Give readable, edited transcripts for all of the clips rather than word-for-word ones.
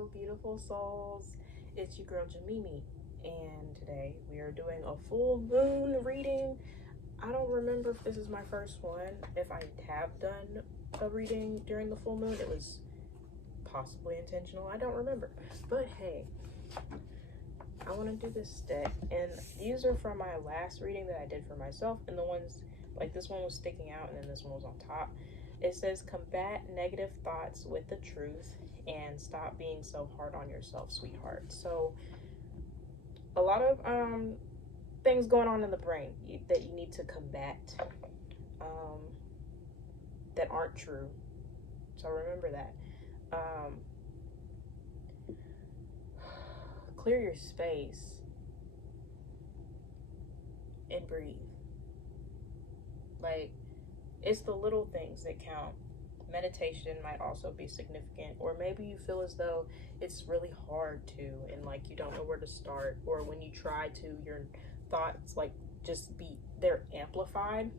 Hello, beautiful souls. It's your girl Jamimi, and today we are doing a full moon reading. I don't remember if this is my first one. If I have done a reading during the full moon, it was possibly intentional. I don't remember. But hey, I want to do this deck, and these are from my last reading that I did for myself, and the ones like this one was sticking out, and then this one was on top. It says, combat negative thoughts with the truth and stop being so hard on yourself, sweetheart. So a lot of things going on in the brain that you need to combat um, that aren't true. So remember that. Clear your space and breathe. Like, it's the little things that count. Meditation might also be significant, or maybe you feel as though it's really hard to, and like you don't know where to start, or when you try to, your thoughts like just they're amplified.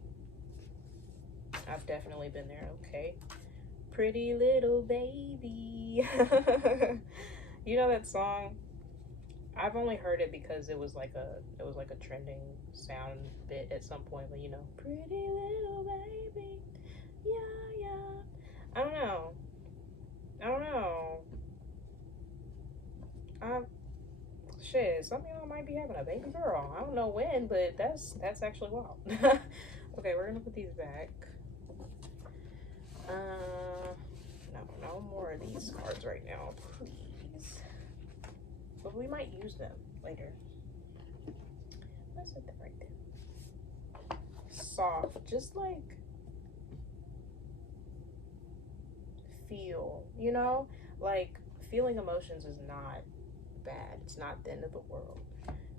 I've definitely been there. Okay, pretty little baby. You know that song? I've only heard it because it was like a trending sound bit at some point, but you know, pretty little baby, yeah. I don't know. Shit, some of y'all might be having a baby girl. I don't know when, but that's actually wild. Okay, we're gonna put these back. No more of these cards right now, please. But we might use them later. Let's put that right there. Soft, just like feel, you know? Like, feeling emotions is not bad. It's not the end of the world.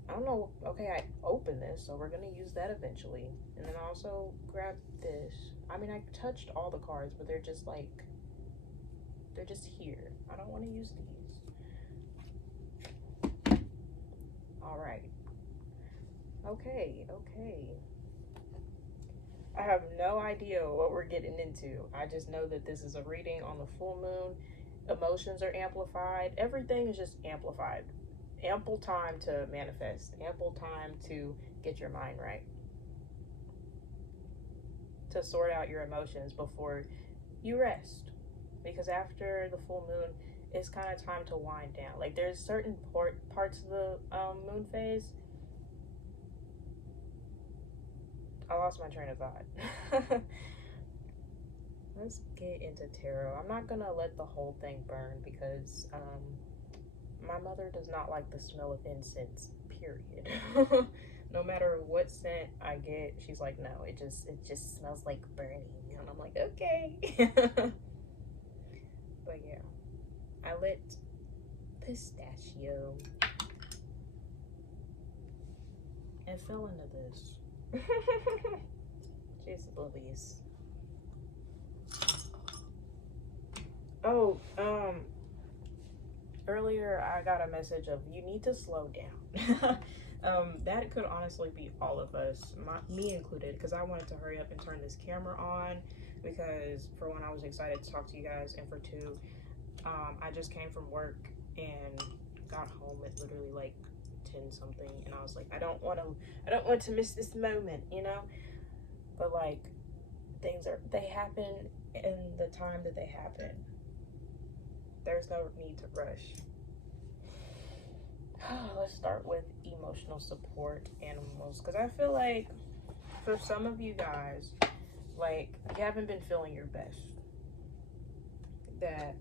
I don't know. Okay, I opened this, so we're gonna use that eventually. And then also grab this. I mean, I touched all the cards, but they're just here. I don't want to use these. All right. Okay. I have no idea what we're getting into. I just know that this is a reading on the full moon. Emotions are amplified. Everything is just amplified. Ample time to manifest. Ample time to get your mind right. To sort out your emotions before you rest. Because after the full moon, it's kind of time to wind down. Like, there's certain parts of the moon phase. I lost my train of thought. Let's get into tarot. I'm not gonna let the whole thing burn because my mother does not like the smell of incense, period. No matter what scent I get, she's like, no, it just smells like burning. And I'm like, okay. But yeah, I lit pistachio and fell into this. Jeez Louise. Oh, earlier I got a message of you need to slow down. That could honestly be all of us, me included, because I wanted to hurry up and turn this camera on because for one, I was excited to talk to you guys, and for two, I just came from work and got home at literally like 10 something, and I was like, I don't want to miss this moment, you know. But like, they happen in the time that they happen. There's no need to rush. Let's start with emotional support animals, because I feel like for some of you guys, like, you haven't been feeling your best. That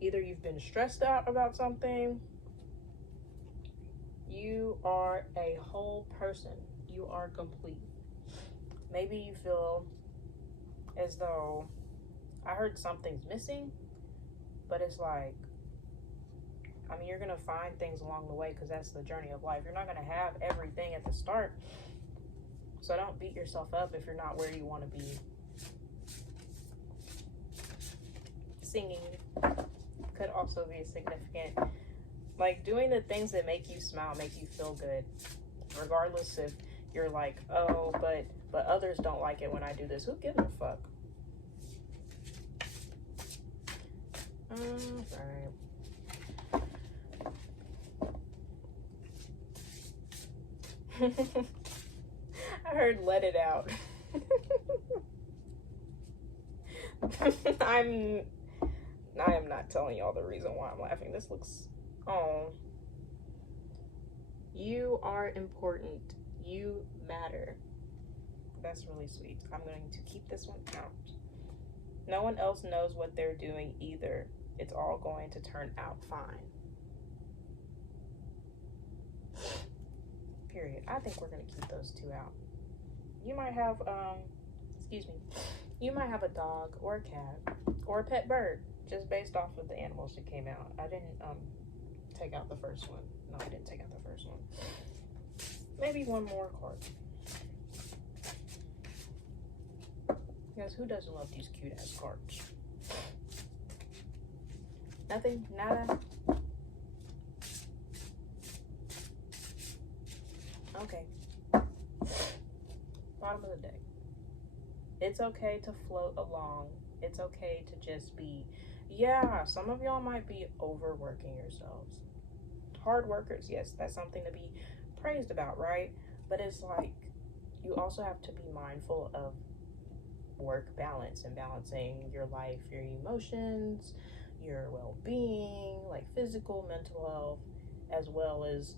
either you've been stressed out about something, you are a whole person, you are complete. Maybe you feel as though, I heard something's missing, but it's like, I mean, you're gonna find things along the way because that's the journey of life. You're not gonna have everything at the start, so don't beat yourself up if you're not where you want to be. Singing could also be significant. Like, doing the things that make you smile, make you feel good, regardless if you're like, oh, but others don't like it when I do this. Who gives a fuck? Alright. I heard let it out. I am not telling y'all the reason why I'm laughing. This looks, oh. You are important. You matter. That's really sweet. I'm going to keep this one out. No one else knows what they're doing either. It's all going to turn out fine. Period. I think we're going to keep those two out. You might have, excuse me, you might have a dog or a cat or a pet bird just based off of the animals that came out. I didn't take out the first one. No, I didn't take out the first one. Maybe one more card. Because who doesn't love these cute ass cards? Nothing? Nada? Okay. Bottom of the deck. It's okay to float along. It's okay to just be. Yeah, some of y'all might be overworking yourselves. Hard workers, yes, that's something to be praised about, right? But it's like you also have to be mindful of work balance and balancing your life, your emotions, your well-being, like physical, mental health, as well as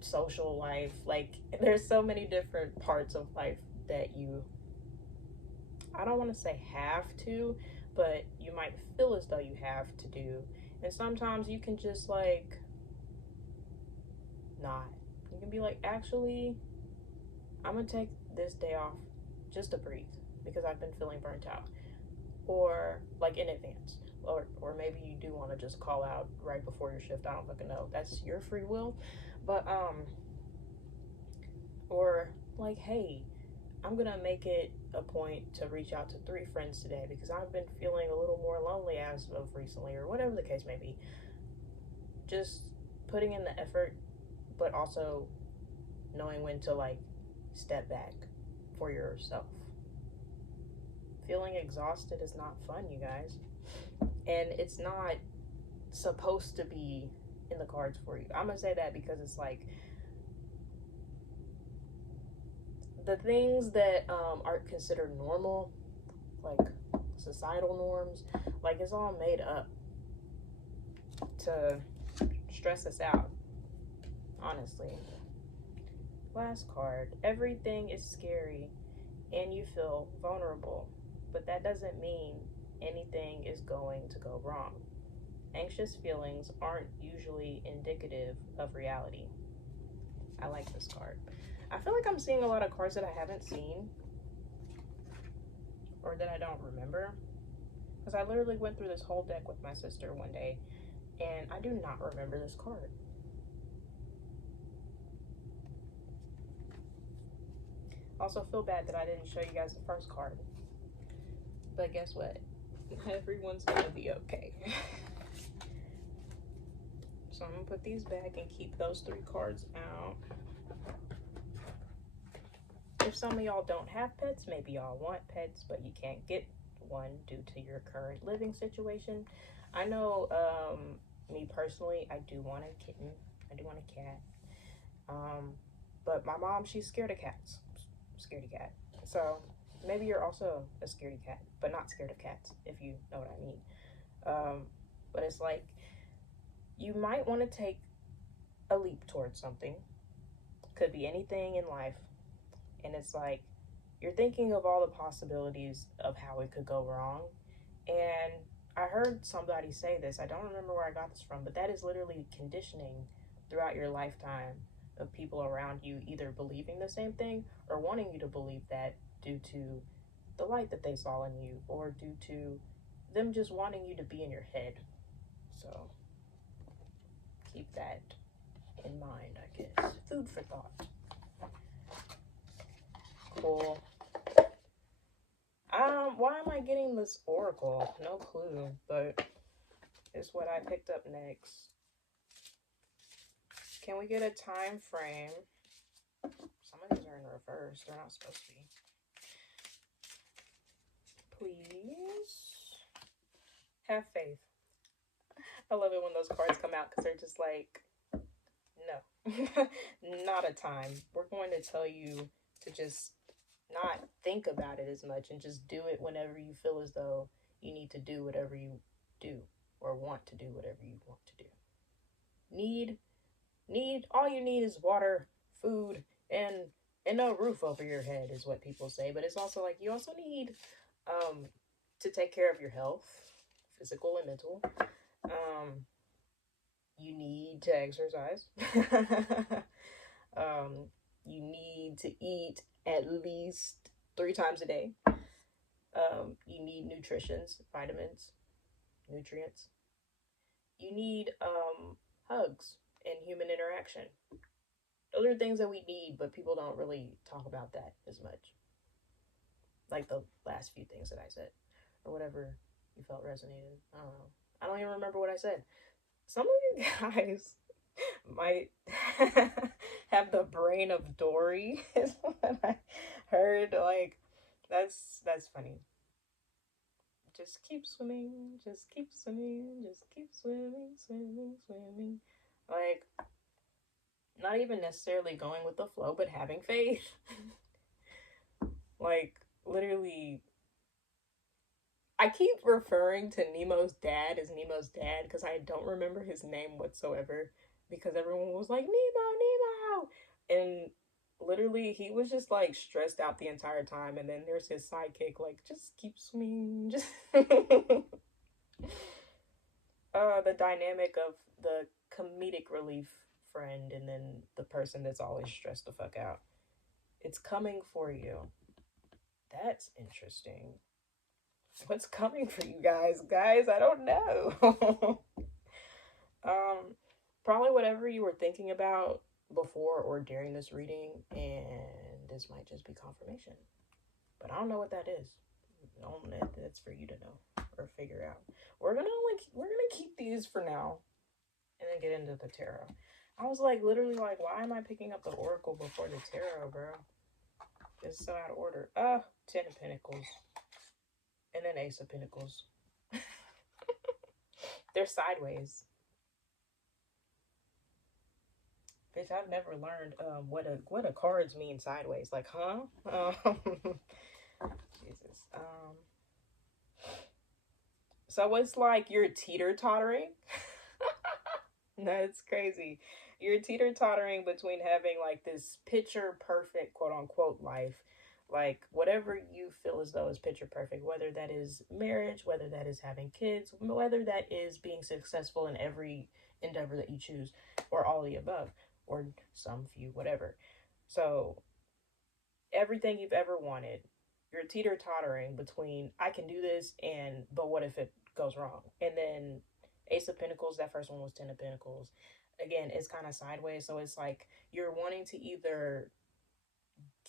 social life. Like there's so many different parts of life that you, I don't want to say have to, but you might feel as though you have to do. And sometimes you can just like not. You can be like, actually, I'm gonna take this day off just to breathe because I've been feeling burnt out, or like in advance, or maybe you do want to just call out right before your shift. I don't fucking know. That's your free will, but or like, hey, I'm gonna make it a point to reach out to 3 friends today because I've been feeling a little more lonely as of recently, or whatever the case may be. Just putting in the effort, but also knowing when to like step back for yourself. Feeling exhausted is not fun, you guys. And it's not supposed to be in the cards for you. I'm gonna say that because it's like the things that aren't considered normal, like societal norms, like it's all made up to stress us out, honestly. Last card. Everything is scary and you feel vulnerable, but that doesn't mean anything is going to go wrong. Anxious feelings aren't usually indicative of reality. I like this card. I feel like I'm seeing a lot of cards that I haven't seen or that I don't remember, because I literally went through this whole deck with my sister one day and I do not remember this card. Also feel bad that I didn't show you guys the first card, but guess what? Everyone's gonna be okay. So I'm gonna put these back and keep those 3 cards out. If some of y'all don't have pets, maybe y'all want pets, but you can't get one due to your current living situation. I know, me personally, I do want a kitten. I do want a cat. But my mom, she's scared of cats. Scaredy cat. So maybe you're also a scaredy cat, but not scared of cats, if you know what I mean. But it's like, you might want to take a leap towards something. Could be anything in life. And it's like, you're thinking of all the possibilities of how it could go wrong. And I heard somebody say this, I don't remember where I got this from, but that is literally conditioning throughout your lifetime of people around you either believing the same thing or wanting you to believe that due to the light that they saw in you, or due to them just wanting you to be in your head. So keep that in mind, I guess. Food for thought. Cool. Why am I getting this oracle? No clue, but it's what I picked up next. Can we get a time frame? Some of these are in reverse. They're not supposed to be. Please. Have faith. I love it when those cards come out because they're just like, No, not a time. We're going to tell you to just not think about it as much and just do it whenever you feel as though you need to do whatever you do or want to do whatever you want to do. Need all you need is water, food, and a roof over your head is what people say, but it's also like you also need um to take care of your health, physical and mental. Um you need to exercise. um you need to eat at least 3 times a day. You need nutritions, vitamins, nutrients. You need hugs and human interaction. Those are things that we need, but people don't really talk about that as much. Like the last few things that I said, or whatever you felt resonated. I don't know. I don't even remember what I said. Some of you guys might have the brain of Dory, is what I heard. Like, that's funny. Just keep swimming, just keep swimming, just keep swimming, swimming, swimming. Like, not even necessarily going with the flow, but having faith. Like, literally, I keep referring to Nemo's dad as Nemo's dad because I don't remember his name whatsoever because everyone was like, Nemo, Nemo. And literally, he was just like stressed out the entire time. And then there's his sidekick, like, just keep swimming. Just. The dynamic of the comedic relief friend and then the person that's always stressed the fuck out. It's coming for you. That's interesting. What's coming for you guys? Guys, I don't know. Probably whatever you were thinking about before or during this reading, and this might just be confirmation. But I don't know what that is. That's for you to know or figure out. We're gonna keep these for now, and then get into the tarot. I was like, literally, like, why am I picking up the Oracle before the tarot, bro? It's so out of order. 10 of Pentacles, and then Ace of Pentacles. They're sideways. Bitch, I've never learned what a cards mean sideways. Like, huh? Jesus. So it's like you're teeter-tottering. That's crazy. You're teeter-tottering between having like this picture perfect, quote unquote, life. Like whatever you feel as though is picture perfect, whether that is marriage, whether that is having kids, whether that is being successful in every endeavor that you choose, or all the above, or some few, whatever. So everything you've ever wanted, you're teeter-tottering between I can do this and but what if it goes wrong? And then Ace of Pentacles, that first one was 10 of Pentacles. Again, it's kind of sideways, so it's like you're wanting to either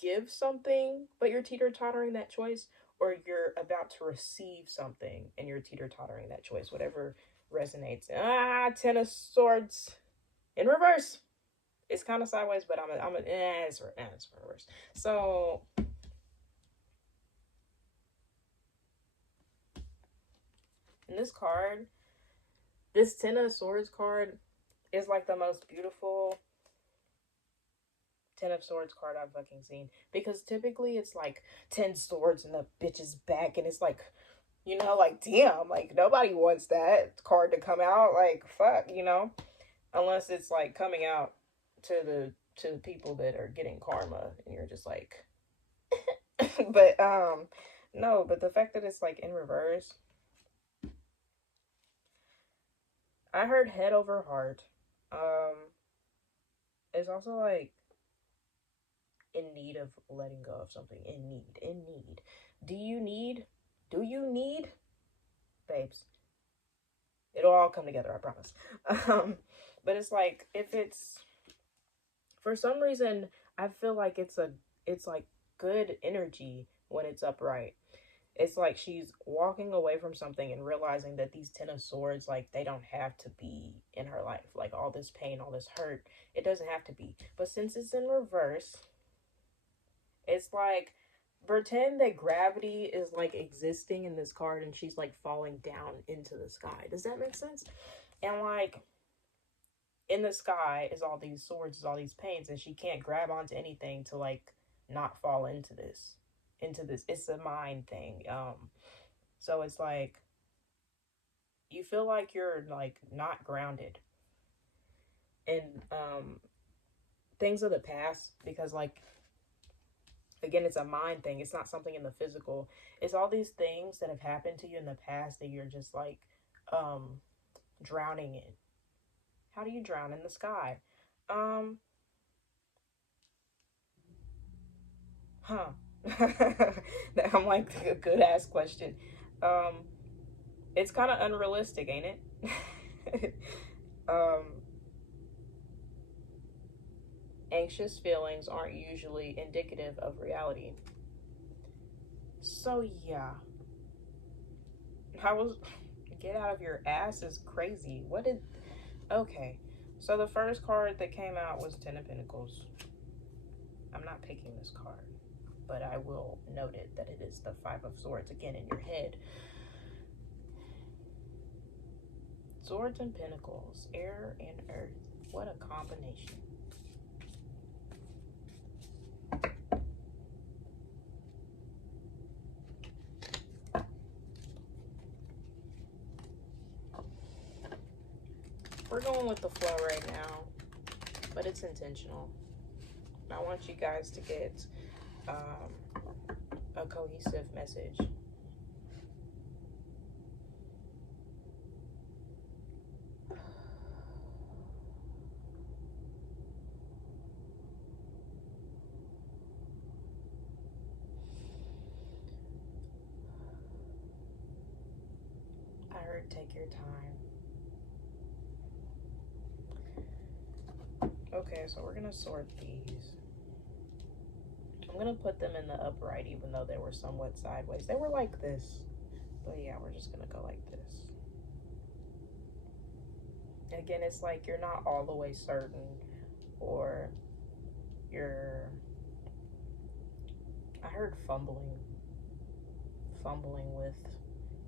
give something but you're teeter-tottering that choice, or you're about to receive something and you're teeter-tottering that choice, whatever resonates. 10 of Swords in reverse. It's kind of sideways, but it's reverse. So in this card, this 10 of Swords card is like the most beautiful 10 of Swords card I've fucking seen. Because typically it's like 10 swords in the bitch's back, and it's like, you know, like, damn, like, nobody wants that card to come out. Like, fuck, you know? Unless it's like coming out to the people that are getting karma, and you're just like, but no, but the fact that it's like in reverse, I heard head over heart. It's also like in need of letting go of something. In need. Do you need, babes? It'll all come together, I promise. But it's like, if it's, for some reason, I feel like it's like good energy when it's upright. It's like she's walking away from something and realizing that these 10 of Swords, like, they don't have to be in her life. Like, all this pain, all this hurt, it doesn't have to be. But since it's in reverse, it's like, pretend that gravity is, like, existing in this card and she's, like, falling down into the sky. Does that make sense? And, like, in the sky is all these swords, is all these pains, and she can't grab onto anything to like not fall into this. It's a mind thing. So it's like you feel like you're like not grounded in things of the past, because like again, it's a mind thing. It's not something in the physical. It's all these things that have happened to you in the past that you're just like drowning in. How do you drown in the sky? Um, huh. I'm like a good ass question. Um, it's kind of unrealistic, ain't it? um, Anxious feelings aren't usually indicative of reality. So yeah, I was get out of your ass is crazy. What did okay? So the first card that came out was Ten of Pentacles. I'm not picking this card, but I will note it that it is the Five of Swords again in your head. Swords and Pentacles, air and earth. What a combination. We're going with the flow right now, but it's intentional. I want you guys to get a cohesive message. I heard take your time. Okay, so we're gonna sort these. I'm gonna put them in the upright even though they were somewhat sideways. They were like this, but yeah, we're just gonna go like this. Again, it's like you're not all the way certain, or you're, I heard fumbling with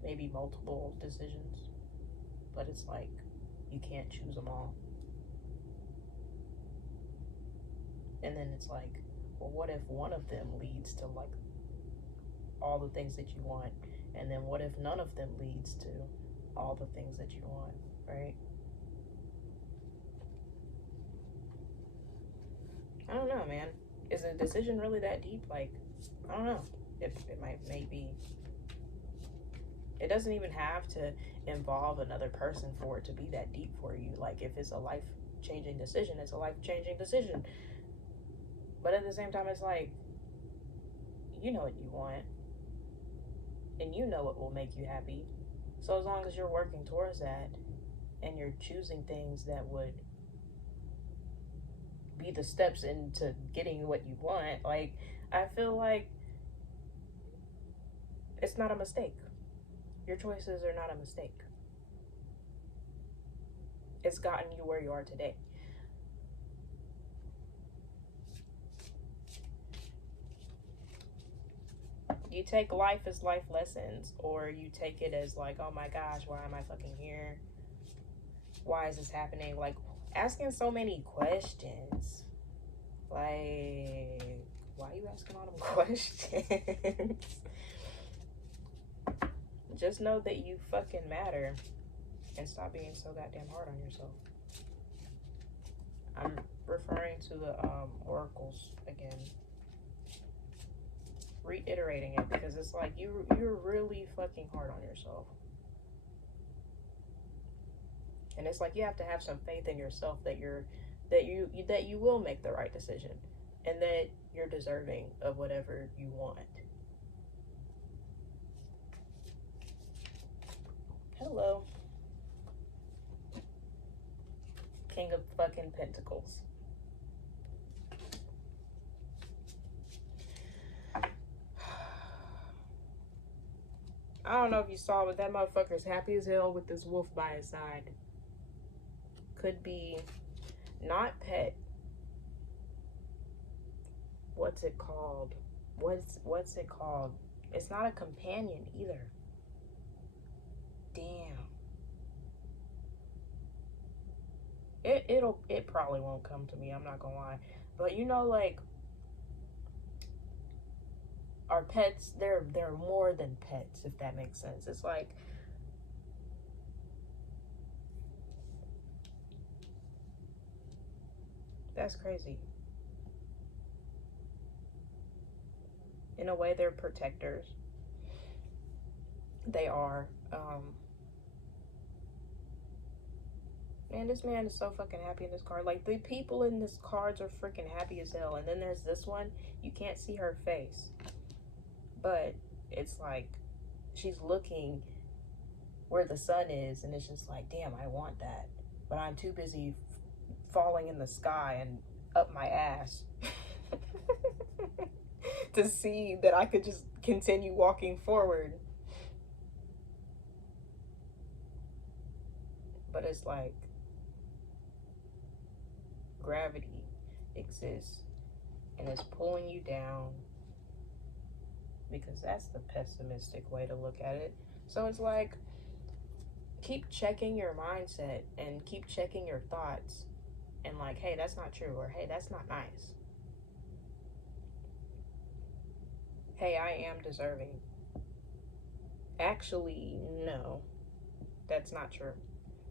maybe multiple decisions, but it's like you can't choose them all. And then it's like, well, what if one of them leads to like all the things that you want, and then what if none of them leads to all the things that you want, right? I don't know, man. Is a decision really that deep? Like, I don't know. It might, maybe. It doesn't even have to involve another person for it to be that deep for you. Like, if it's a life-changing decision, it's a life-changing decision. But at the same time, it's like, you know what you want, and you know what will make you happy. So as long as you're working towards that, and you're choosing things that would be the steps into getting what you want, like, I feel like it's not a mistake. Your choices are not a mistake. It's gotten you where you are today. You take life as life lessons, or you take it as like, oh my gosh, why am I fucking here? Why is this happening? Like, asking so many questions. Like, why are you asking all them questions? Just know that you fucking matter, and stop being so goddamn hard on yourself. I'm referring to the oracles again, reiterating it, because it's like you're really fucking hard on yourself. And it's like you have to have some faith in yourself that you will make the right decision, and that you're deserving of whatever you want. Hello. King of fucking Pentacles. I don't know if you saw, but that motherfucker's happy as hell with this wolf by his side. Could be not pet. What's it called? What's it called? It's not a companion either. Damn. It probably won't come to me, I'm not gonna lie. But you know, like, our pets, they're more than pets, if that makes sense. It's like, that's crazy. In a way, they're protectors. They are. Man, this man is so fucking happy in this card. Like, the people in this cards are freaking happy as hell. And then there's this one, you can't see her face, but it's like she's looking where the sun is, and it's just like, damn, I want that, but I'm too busy falling in the sky and up my ass to see that I could just continue walking forward. But it's like, gravity exists and it's pulling you down, because that's the pessimistic way to look at it. So it's like, keep checking your mindset and keep checking your thoughts, and like, hey, that's not true, or hey, that's not nice. Hey, I am deserving. Actually, no, that's not true.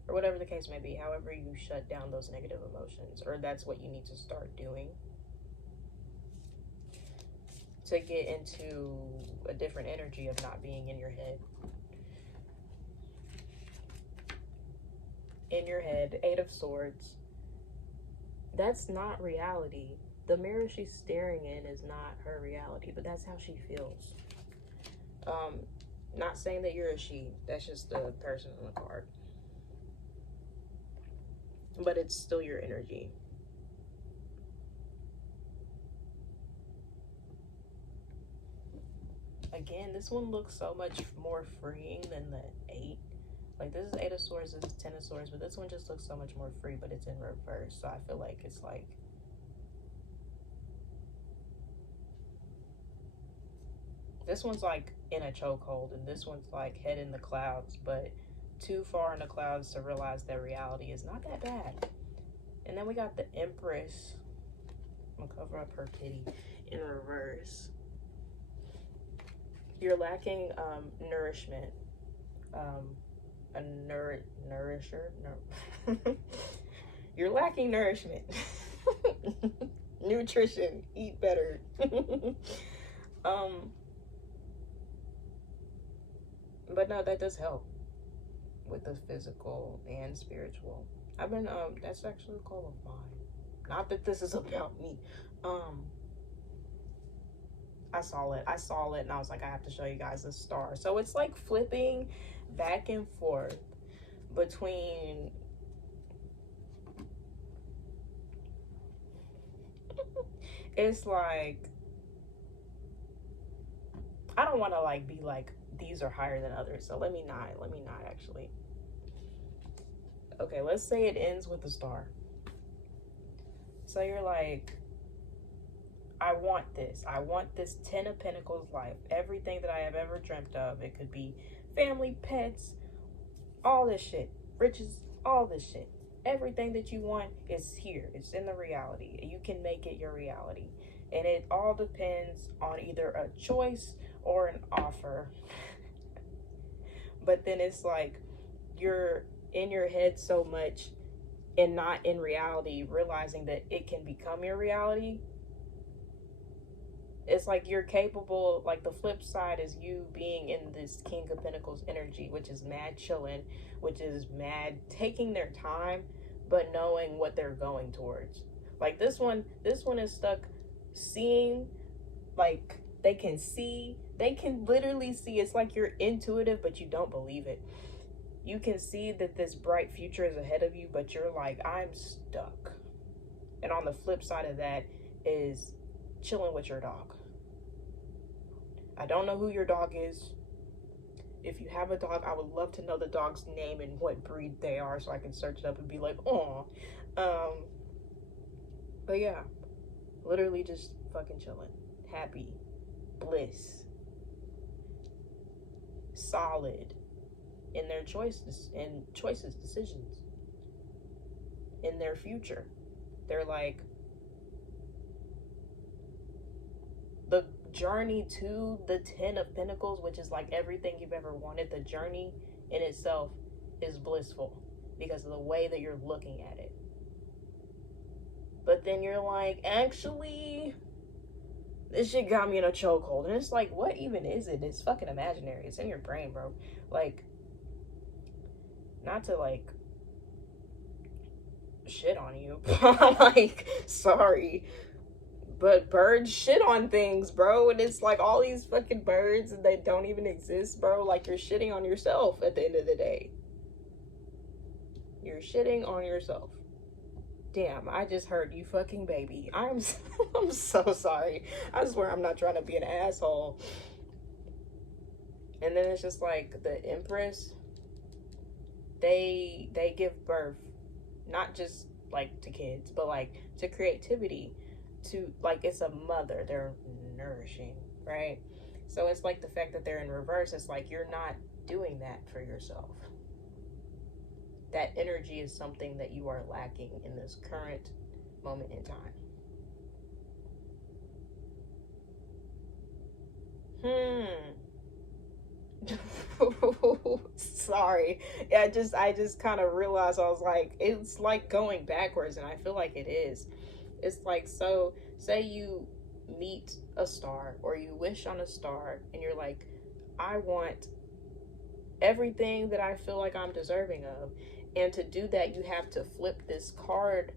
Or whatever the case may be, however you shut down those negative emotions, or that's what you need to start doing to get into a different energy of not being in your head. In your head, Eight of Swords. That's not reality. The mirror she's staring in is not her reality, but that's how she feels. Not saying that you're a she. That's just the person on the card. But it's still your energy. Again, this one looks so much more freeing than the 8. Like, this is 8 of Swords, this is 10 of Swords, but this one just looks so much more free, but it's in reverse. So I feel like it's like, this one's like in a chokehold, and this one's like head in the clouds, but too far in the clouds to realize that reality is not that bad. And then we got the Empress. I'm gonna cover up her kitty in reverse. You're lacking nourishment. A nourisher? No. You're lacking nourishment. Nutrition. Eat better. But no, that does help with the physical and spiritual. I've been that's actually a goal of mine. Not that this is about me. I saw it and I was like, I have to show you guys this star. So it's like flipping back and forth between it's like, I don't want to like be like these are higher than others, so let me not actually. Okay, let's say it ends with a star. So you're like, I want this 10 of Pentacles life, everything that I have ever dreamt of. It could be family, pets, all this shit, riches, all this shit. Everything that you want is here. It's in the reality. You can make it your reality. And it all depends on either a choice or an offer. But then it's like, you're in your head so much and not in reality, realizing that it can become your reality. It's like you're capable, like the flip side is you being in this King of Pentacles energy, which is mad chilling, which is mad taking their time, but knowing what they're going towards. Like this one is stuck seeing, like they can literally see. It's like you're intuitive, but you don't believe it. You can see that this bright future is ahead of you, but you're like, I'm stuck. And on the flip side of that is chilling with your dog. I don't know who your dog is. If you have a dog, I would love to know the dog's name and what breed they are so I can search it up and be like, oh. But yeah, literally just fucking chilling. Happy. Bliss. Solid in their choices, decisions. in their future. They're like, the journey to the 10 of Pentacles, which is like everything you've ever wanted, the journey in itself is blissful because of the way that you're looking at it. But then you're like, actually, this shit got me in a chokehold. And it's like, what even is it? It's fucking imaginary. It's in your brain, bro. Like, not to like shit on you. Like, sorry. But birds shit on things, bro. And it's like all these fucking birds and they don't even exist, bro. Like, you're shitting on yourself at the end of the day. You're shitting on yourself. Damn, I just heard you fucking baby. I'm so sorry. I swear I'm not trying to be an asshole. And then it's just like the Empress, they give birth not just like to kids, but like to creativity, to like, it's a mother. They're nourishing, right? So it's like the fact that they're in reverse, it's like you're not doing that for yourself. That energy is something that you are lacking in this current moment in time. Sorry. I just kind of realized, I was like, it's like going backwards, and I feel like it is. It's like, so say you meet a star or you wish on a star and you're like, I want everything that I feel like I'm deserving of. And to do that, you have to flip this card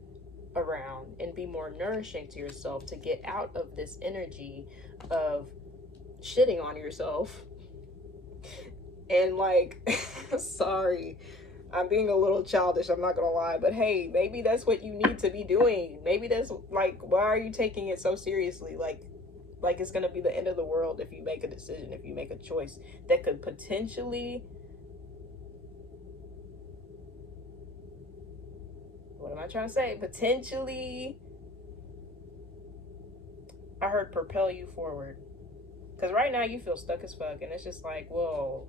around and be more nourishing to yourself to get out of this energy of shitting on yourself. And like, sorry, I'm being a little childish, I'm not gonna lie, but hey, maybe that's what you need to be doing. Maybe that's like, why are you taking it so seriously? Like it's gonna be the end of the world if you make a decision, if you make a choice that could potentially, what am I trying to say? Potentially, I heard propel you forward. Because right now you feel stuck as fuck, and it's just like, whoa,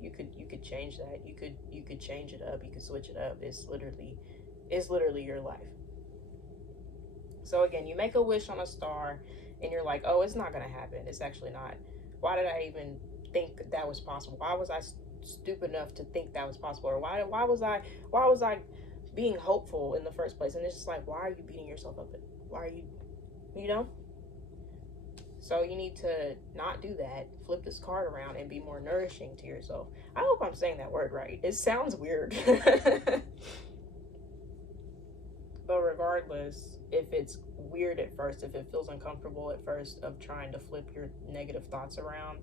you could change that. You could change it up. You could switch it up. It's literally your life. So again, you make a wish on a star, and you're like, oh, it's not gonna happen. It's actually not. Why did I even think that was possible? Why was I stupid enough to think that was possible? Or why was I being hopeful in the first place? And it's just like, why are you beating yourself up? Why are you, you know? So you need to not do that. Flip this card around and be more nourishing to yourself. I hope I'm saying that word right. It sounds weird. But regardless, if it's weird at first, if it feels uncomfortable at first of trying to flip your negative thoughts around,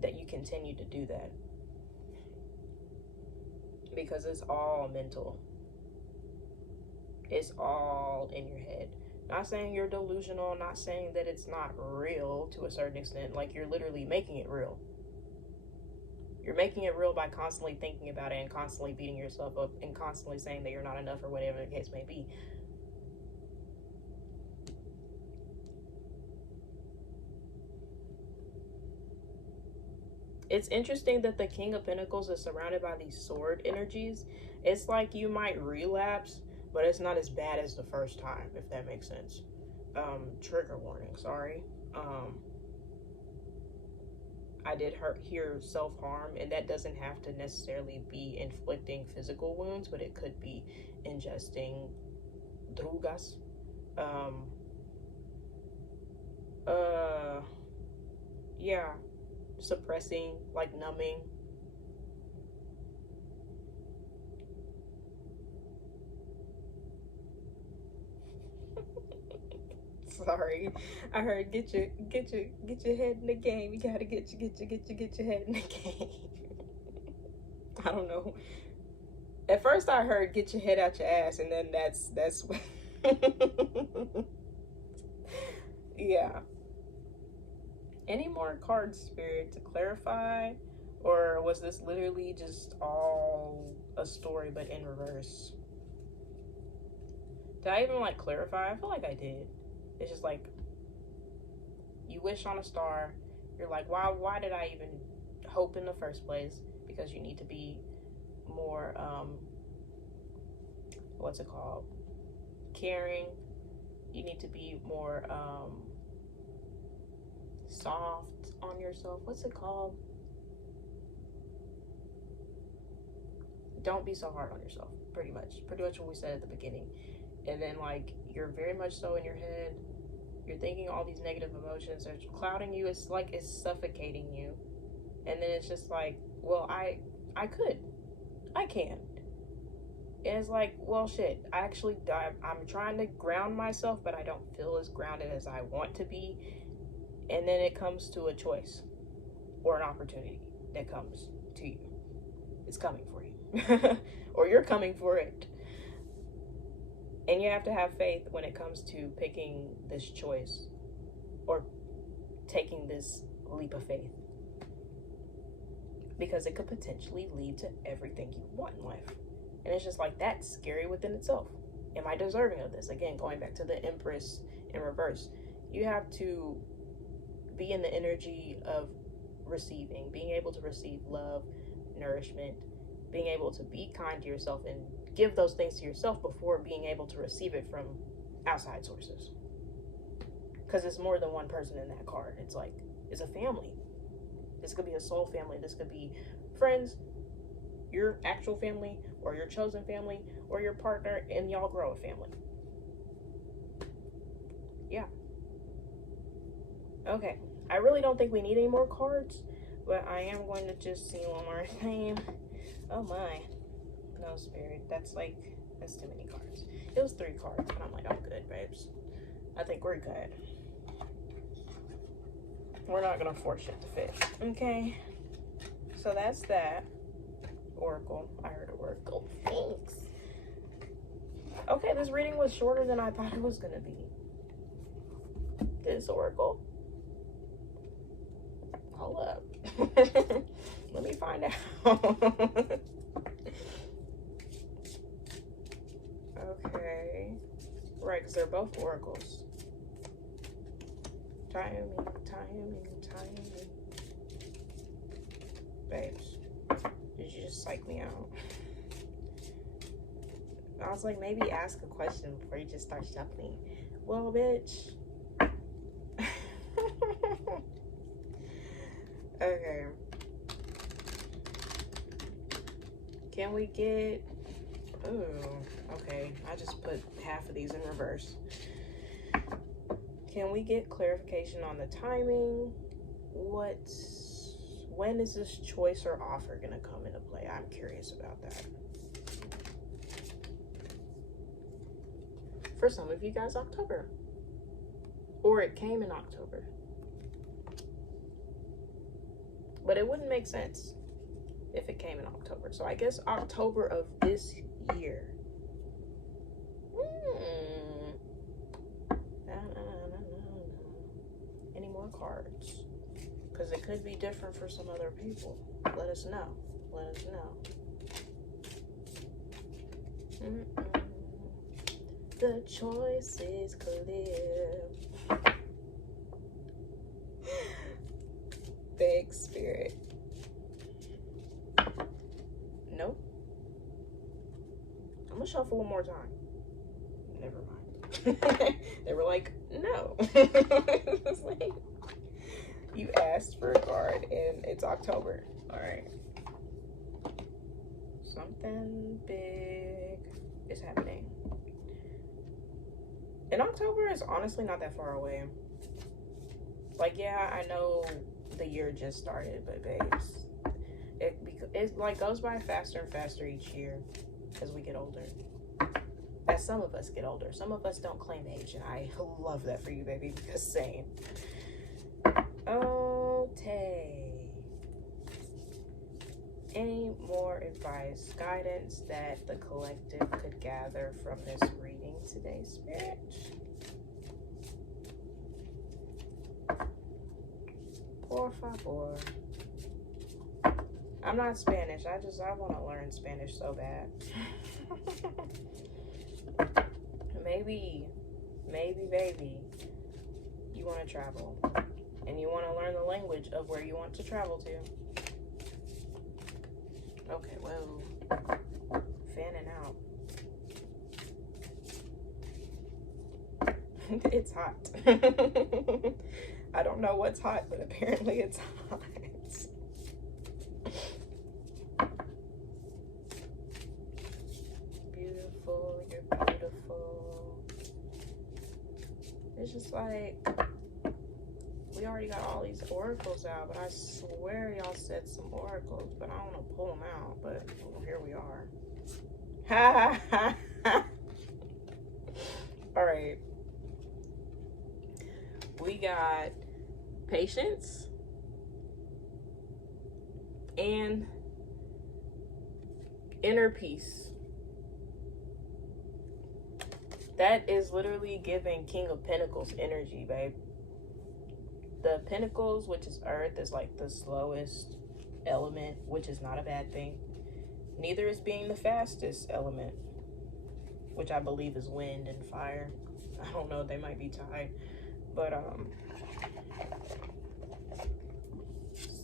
that you continue to do that. Because it's all mental. It's all in your head. Not saying you're delusional, not saying that it's not real to a certain extent. Like, you're literally making it real. You're making it real by constantly thinking about it and constantly beating yourself up and constantly saying that you're not enough or whatever the case may be. It's interesting that the King of Pentacles is surrounded by these sword energies. It's like you might relapse, but it's not as bad as the first time, if that makes sense. Trigger warning, sorry. I did hear self-harm, and that doesn't have to necessarily be inflicting physical wounds, but it could be ingesting drugas. Yeah, suppressing, like numbing. Sorry, I heard get your head in the game. You gotta get your head in the game. I don't know. At first I heard get your head out your ass, and then that's yeah. Any more cards, Spirit, to clarify? Or was this literally just all a story but in reverse? Did I even like clarify? I feel like I did. It's just like, you wish on a star. You're like, why did I even hope in the first place? Because you need to be more what's it called? Caring. You need to be more soft on yourself. What's it called? Don't be so hard on yourself. Pretty much what we said at the beginning. And then, like, you're very much so in your head. You're thinking all these negative emotions are clouding you. It's like it's suffocating you. And then it's just like, well, I can. And it's like, well, shit, I'm trying to ground myself, but I don't feel as grounded as I want to be. And then it comes to a choice or an opportunity that comes to you. It's coming for you. Or you're coming for it. And you have to have faith when it comes to picking this choice or taking this leap of faith. Because it could potentially lead to everything you want in life. And it's just like, that's scary within itself. Am I deserving of this? Again, going back to the Empress in reverse. You have to be in the energy of receiving, being able to receive love, nourishment, being able to be kind to yourself and give those things to yourself before being able to receive it from outside sources. Because it's more than one person in that card. It's like, it's a family. This could be a soul family. This could be friends, your actual family, or your chosen family, or your partner, and y'all grow a family. Yeah. Okay. I really don't think we need any more cards, but I am going to just see one more time. Oh my. No, Spirit. That's too many cards. It was 3 cards, and I'm like, I'm good, babes. I think we're good. We're not going to force it to fit. Okay. So that's that. Oracle. I heard Oracle. Thanks. Okay, this reading was shorter than I thought it was going to be. This Oracle. Hold up. Let me find out. Okay. Right, because they're both oracles. Timing. Babes, did you just psych me out? I was like, maybe ask a question before you just start shuffling. Well, bitch. Okay. Can we get... Ooh, okay. I just put half of these in reverse. Can we get clarification on the timing? When is this choice or offer gonna come into play? I'm curious about that. For some of you guys, October. Or it came in October. But it wouldn't make sense if it came in October. So I guess October of this year. Any more cards? Because it could be different for some other people. Let us know. Let us know. The choice is clear. Big Spirit. Nope. I'm gonna shuffle one more time. Never mind. They were like, no. It's like, you asked for a card and it's October. All right. Something big is happening. And October is honestly not that far away. Like, yeah, I know the year just started, but babes, it like goes by faster and faster each year as we get older. As some of us get older. Some of us don't claim age, and I love that for you, baby, because same. Okay. Any more advice, guidance that the collective could gather from this reading today, Spirit? Por favor. I'm not Spanish. I want to learn Spanish so bad. Maybe, baby, you want to travel. And you want to learn the language of where you want to travel to. Okay, whoa. Fanning out. It's hot. I don't know what's hot, but apparently it's hot. Beautiful, you're beautiful. It's just like, we already got all these oracles out, but I swear y'all said some oracles, but I don't want to pull them out, but well, here we are. Ha ha ha. All right. We got patience and inner peace. That is literally giving King of Pentacles energy, babe. The Pentacles, which is Earth, is like the slowest element, which is not a bad thing. Neither is being the fastest element, which I believe is wind and fire. I don't know, they might be tied. But,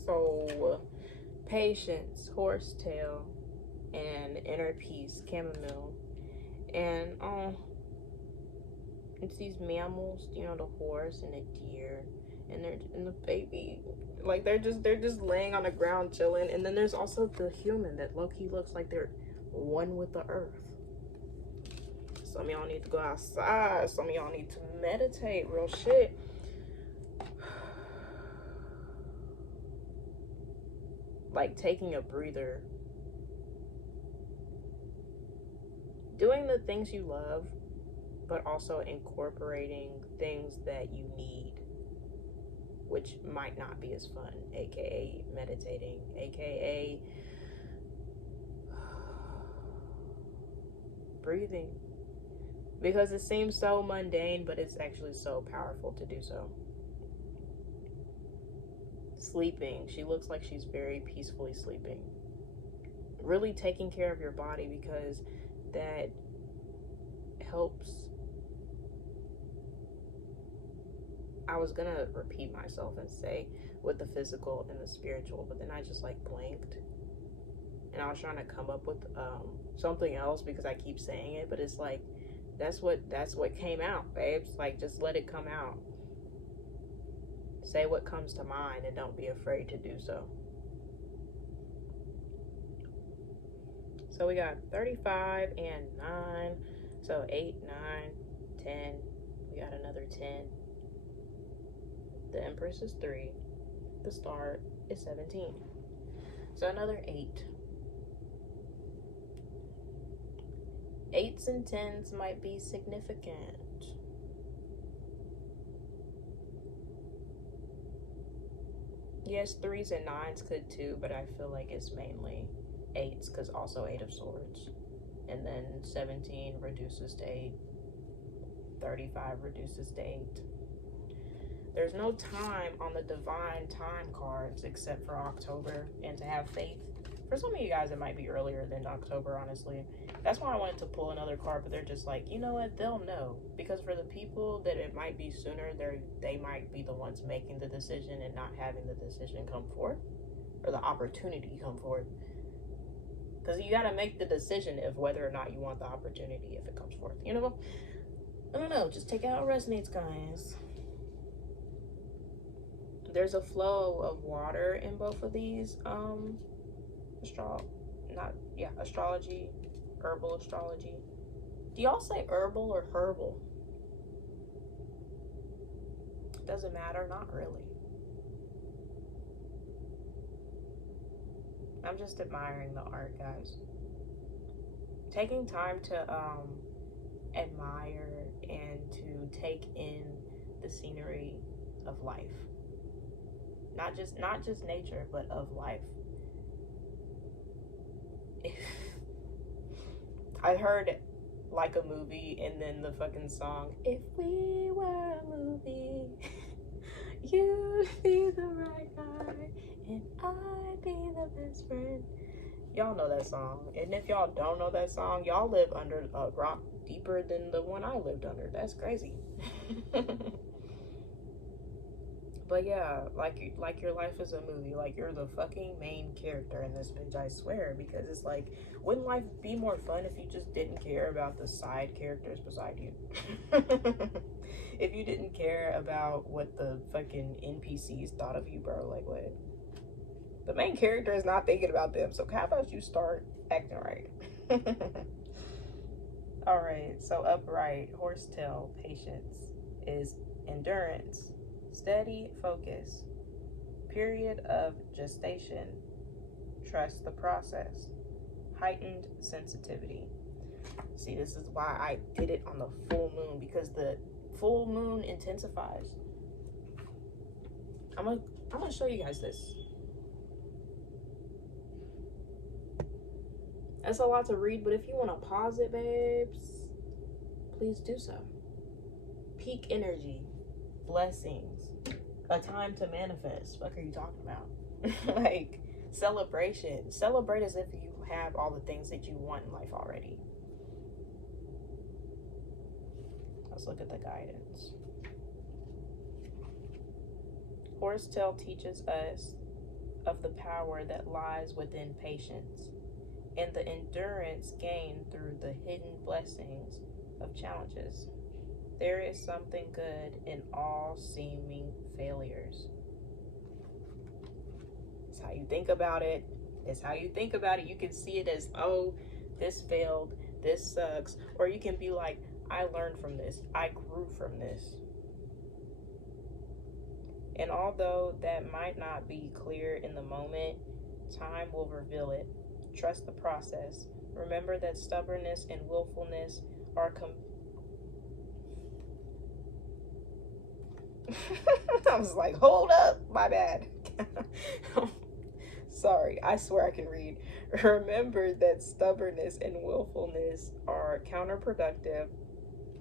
so, patience, horsetail, and inner peace, chamomile. And, it's these mammals, you know, the horse and the deer, and the baby, like they're just laying on the ground chilling. And then there's also the human that low-key looks like they're one with the earth. Some of y'all need to go outside. Some of y'all need to meditate. Real shit. Like taking a breather. Doing the things you love, but also incorporating things that you need, which might not be as fun, aka meditating, aka breathing. Because it seems so mundane, but it's actually so powerful to do so. Sleeping. She looks like she's very peacefully sleeping. Really taking care of your body, because that helps. I was gonna repeat myself and say with the physical and the spiritual, but then I just like blanked. And I was trying to come up with something else, because I keep saying it, but it's like, that's what came out, babes. Like, just let it come out. Say what comes to mind and don't be afraid to do so. So we got 35 and 9. So 8, 9, 10. We got another 10. The Empress is 3. The Star is 17. So another 8. 8s and 10s might be significant. Yes, 3s and 9s could too, but I feel like it's mainly 8s, because also 8 of Swords. And then 17 reduces to 8. 35 reduces to 8. There's no time on the divine time cards except for October and to have faith. For some of you guys, it might be earlier than October, honestly. That's why I wanted to pull another card, but they're just like, you know what? They'll know. Because for the people that it might be sooner, they might be the ones making the decision and not having the decision come forth, or the opportunity come forth. Because you got to make the decision of whether or not you want the opportunity if it comes forth. You know? I don't know. Just take it how it resonates, guys. There's a flow of water in both of these astrology, herbal astrology. Do y'all say herbal or herbal? Doesn't matter, not really. I'm just admiring the art, guys. Taking time to admire and to take in the scenery of life. Not just nature, but of life. I heard like a movie, and then the fucking song, if we were a movie, you'd be the right guy, and I'd be the best friend. Y'all know that song. And if y'all don't know that song, y'all live under a rock deeper than the one I lived under. That's crazy. But yeah, like your life is a movie. Like, you're the fucking main character in this bitch, I swear. Because it's like, wouldn't life be more fun if you just didn't care about the side characters beside you? If you didn't care about what the fucking NPCs thought of you, bro. Like, what? The main character is not thinking about them. So how about you start acting right? All right, so upright, horsetail, patience is endurance, steady focus, period of gestation, trust the process, heightened sensitivity. See, this is why I did it on the full moon, because the full moon intensifies. I'm gonna show you guys this. That's a lot to read, but if you want to pause it, babes, please do so. Peak energy, blessings, a time to manifest. What are you talking about? Like, celebration. Celebrate as if you have all the things that you want in life already. Let's look at the guidance. Horsetail teaches us of the power that lies within patience and the endurance gained through the hidden blessings of challenges. There is something good in all seeming failures. It's how you think about it. It's how you think about it. You can see it as, oh, this failed, this sucks. Or you can be like, I learned from this. I grew from this. And although that might not be clear in the moment, time will reveal it. Trust the process. Remember that stubbornness and willfulness are I was like, hold up, my bad. Sorry, I swear I can read. Remember that stubbornness and willfulness are counterproductive.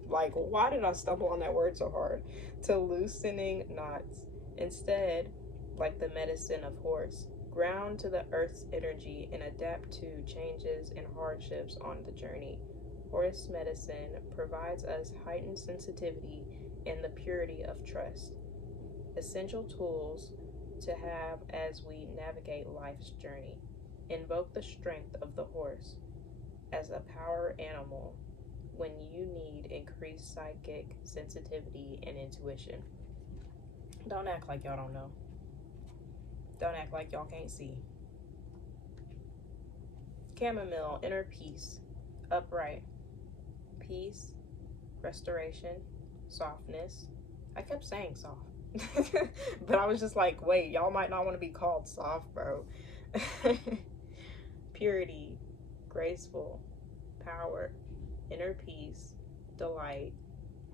Like, why did I stumble on that word so hard? To loosening knots. Instead, like the medicine of horse, ground to the earth's energy and adapt to changes and hardships on the journey. Horse medicine provides us heightened sensitivity and the purity of trust, essential tools to have as we navigate life's journey. Invoke the strength of the horse as a power animal when you need increased psychic sensitivity and intuition. Don't act like y'all don't know. Don't act like y'all can't see. Chamomile, inner peace, upright, peace, restoration, softness. I kept saying soft. But I was just like, wait, y'all might not want to be called soft, bro. Purity, graceful, power, inner peace, delight,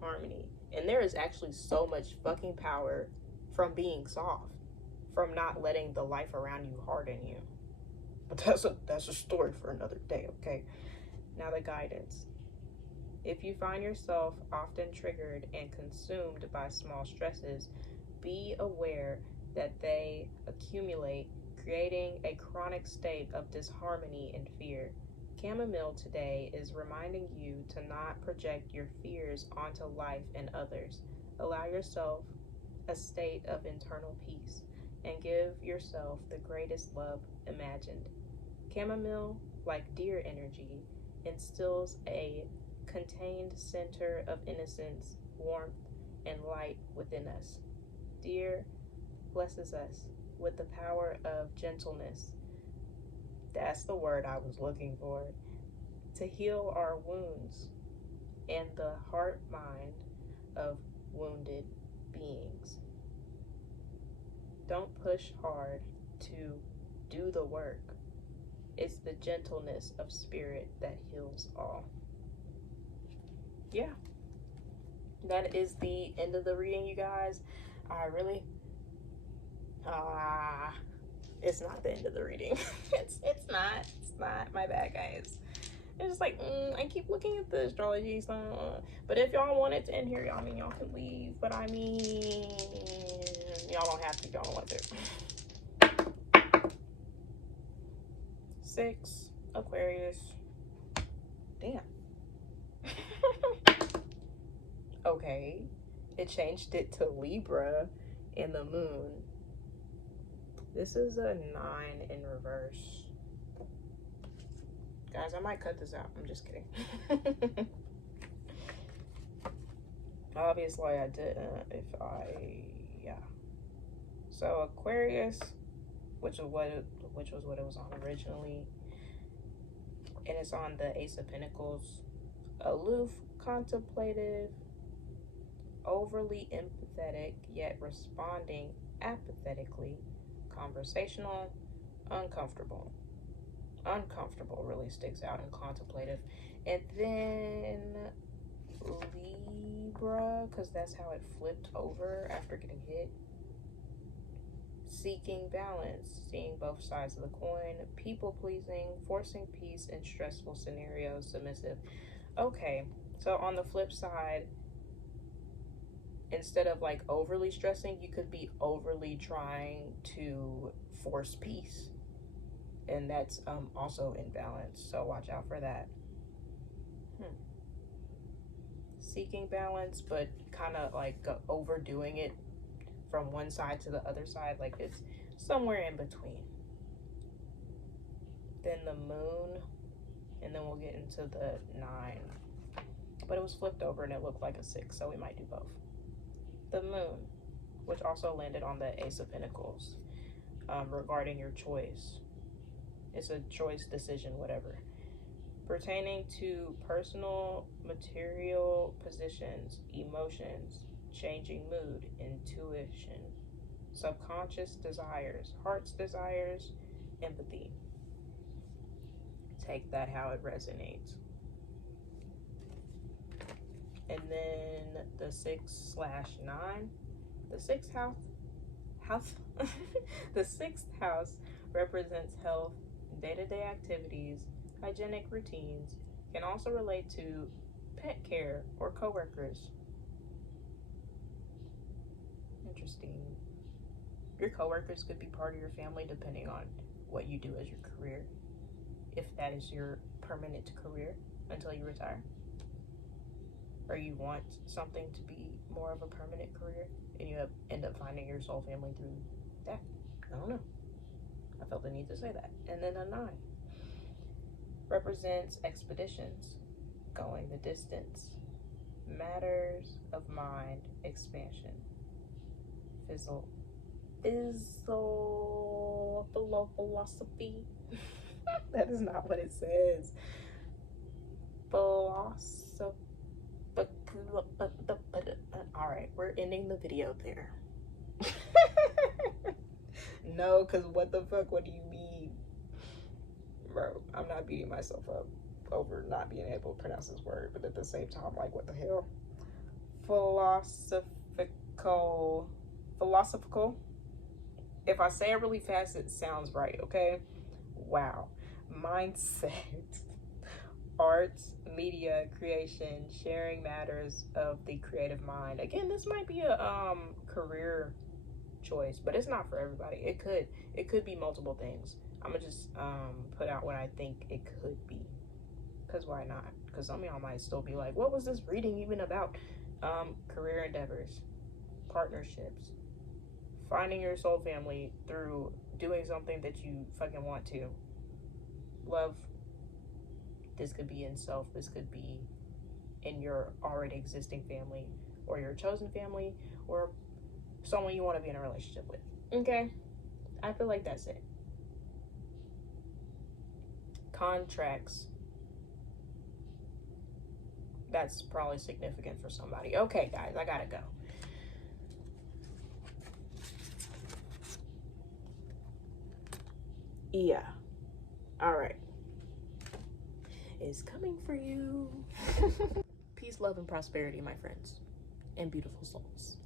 harmony. And there is actually so much fucking power from being soft, from not letting the life around you harden you. But that's a story for another day, okay? Now the guidance. If you find yourself often triggered and consumed by small stresses, be aware that they accumulate, creating a chronic state of disharmony and fear. Chamomile today is reminding you to not project your fears onto life and others. Allow yourself a state of internal peace and give yourself the greatest love imagined. Chamomile, like deer energy, instills a contained center of innocence, warmth, and light within us. Deer blesses us with the power of gentleness. That's the word I was looking for. To heal our wounds and the heart mind of wounded beings. Don't push hard to do the work. It's the gentleness of spirit that heals all. Yeah. That is the end of the reading, you guys. I really it's not the end of the reading. It's not my bad, guys. It's just like I keep looking at the astrology stuff. But if y'all want it to end here, y'all y'all can leave. But I mean, y'all don't have to. Y'all don't want to. 6 Aquarius. Damn. Okay, it changed it to Libra, and the moon. This is a 9 in reverse. Guys, I might cut this out. I'm just kidding. Obviously, I didn't. Yeah. So Aquarius, which was what it was on originally, and it's on the Ace of Pentacles. Aloof, contemplative, overly empathetic, yet responding apathetically, conversational, uncomfortable. Uncomfortable really sticks out, and contemplative. And then Libra, because that's how it flipped over after getting hit. Seeking balance, seeing both sides of the coin, people pleasing, forcing peace in stressful scenarios, submissive. Okay, so on the flip side, instead of like overly stressing, you could be overly trying to force peace, and that's also in balance, so watch out for that. Seeking balance, but kind of like overdoing it from one side to the other side, like it's somewhere in between. Then the moon, and then we'll get into the 9, but it was flipped over and it looked like a 6, so we might do both. The moon, which also landed on the Ace of Pentacles, regarding your choice. It's a choice, decision, whatever. Pertaining to personal, material positions, emotions, changing mood, intuition, subconscious desires, heart's desires, empathy. Take that how it resonates. And then the 6/9, the sixth house, the 6th house represents health, day-to-day activities, hygienic routines, can also relate to pet care or coworkers. Interesting. Your coworkers could be part of your family depending on what you do as your career, if that is your permanent career until you retire, or you want something to be more of a permanent career and you end up finding your soul family through that. I don't know. I felt the need to say that. And then a 9 represents expeditions, going the distance, matters of mind, expansion, philosophy. That is not what it says. Philosophy. All right, we're ending the video there. No, because what the fuck? What do you mean? Bro, I'm not beating myself up over not being able to pronounce this word, but at the same time, like, what the hell? Philosophical. If I say it really fast, it sounds right, okay? Wow. Mindset. Arts, media, creation, sharing matters of the creative mind. Again, this might be a career choice, but it's not for everybody. It could be multiple things. I'm gonna just put out what I think it could be, because why not? Because some of y'all might still be like, what was this reading even about? Career endeavors, partnerships, finding your soul family through doing something that you fucking want to. Love. This could be in self. This could be in your already existing family, or your chosen family, or someone you want to be in a relationship with. Okay? I feel like that's it. Contracts. That's probably significant for somebody. Okay, guys, I gotta go. Yeah. All right. It's coming for you. Peace, love, and prosperity, my friends, and beautiful souls.